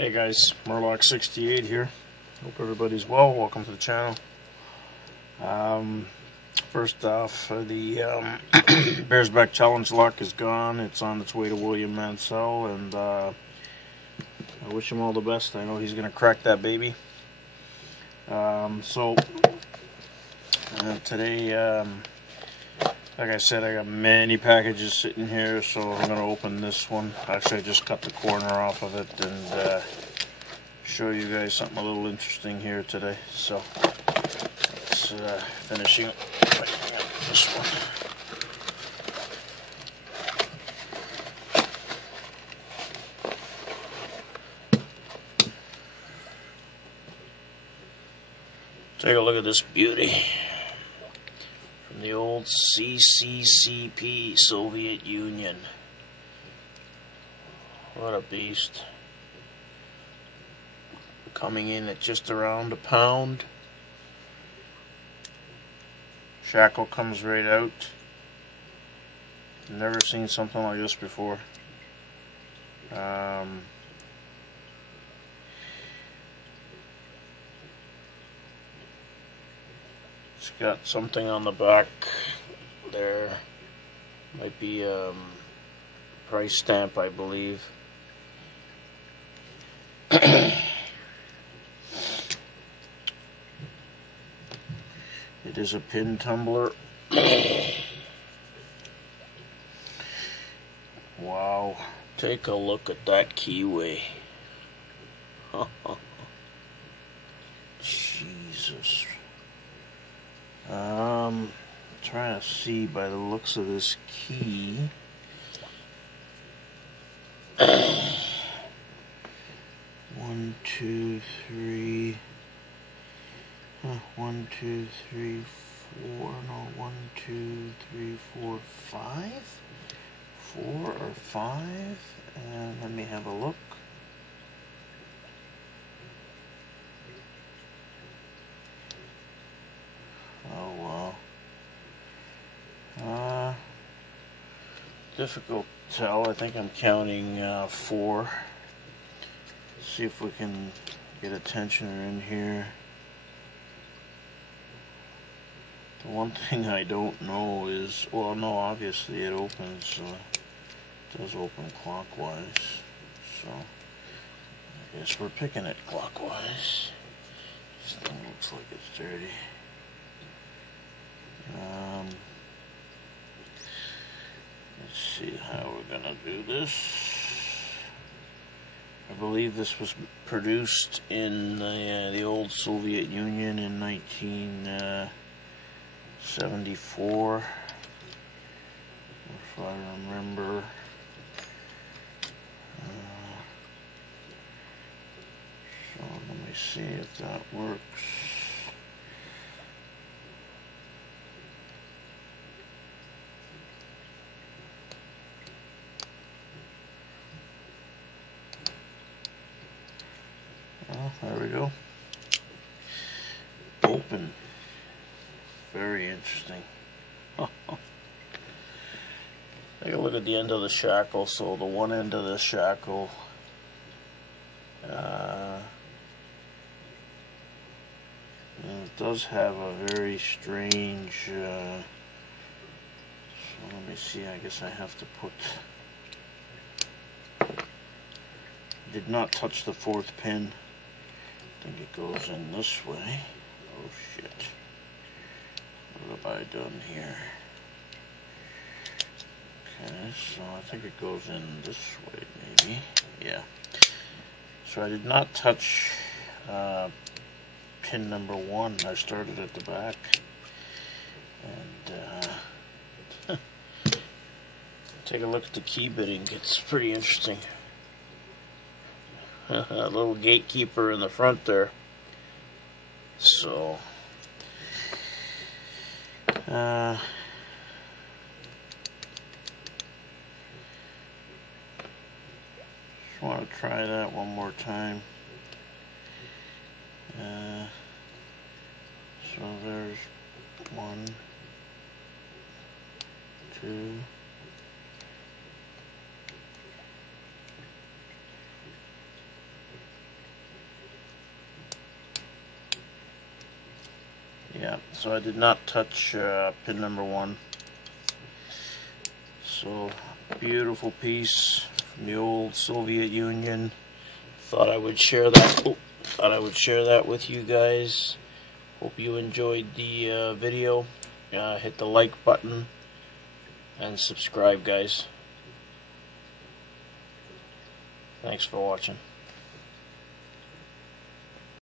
Hey guys, MUR-LOCK 68 here. Hope everybody's well. Welcome to the channel. First off, the Bears Back Challenge lock is gone. It's on its way to William Mansell, and I wish him all the best. I know he's going to crack that baby. Today, like I said, I got many packages sitting here, so I'm going to open this one. Actually, I just cut the corner off of it and show you guys something a little interesting here today. So, let's finishing up this one. Take a look at this beauty. From the old CCCP, Soviet Union. What a beast. Coming in at just around £1. Shackle comes right out. Never seen something like this before. It's got something on the back there. Might be price stamp, I believe. It is a pin tumbler. Wow. Take a look at that keyway. Jesus. Trying to see by the looks of this key. 1, 2, 3. 1, 2, 3, 4. No, 1, 2, 3, 4, 5. 4 or 5. And let me have a look. Oh wow. Difficult to tell. I think I'm counting 4. See if we can get a tensioner in here. The one thing I don't know is, well, no, obviously it opens, it does open clockwise, so I guess we're picking it clockwise. This thing looks like it's dirty. Let's see how we're gonna do this. I believe this was produced in the old Soviet Union in 1974, if I remember. So let me see if that works. Oh, there we go. Open. Very interesting. Take a look at the end of the shackle. So the one end of the shackle it does have a very strange so let me see, I guess I have to put, did not touch the 4th pin. I think it goes in this way. Oh shit. What have I done here? Okay, so I think it goes in this way maybe. Yeah. So I did not touch pin number 1. I started at the back. And take a look at the key bitting. It's pretty interesting. A little gatekeeper in the front there. So just want to try that one more time. So there's 1, 2, so I did not touch pin number 1. So beautiful piece from the old Soviet Union. Thought I would share that. Thought I would share that with you guys. Hope you enjoyed the video. Hit the like button and subscribe, guys. Thanks for watching.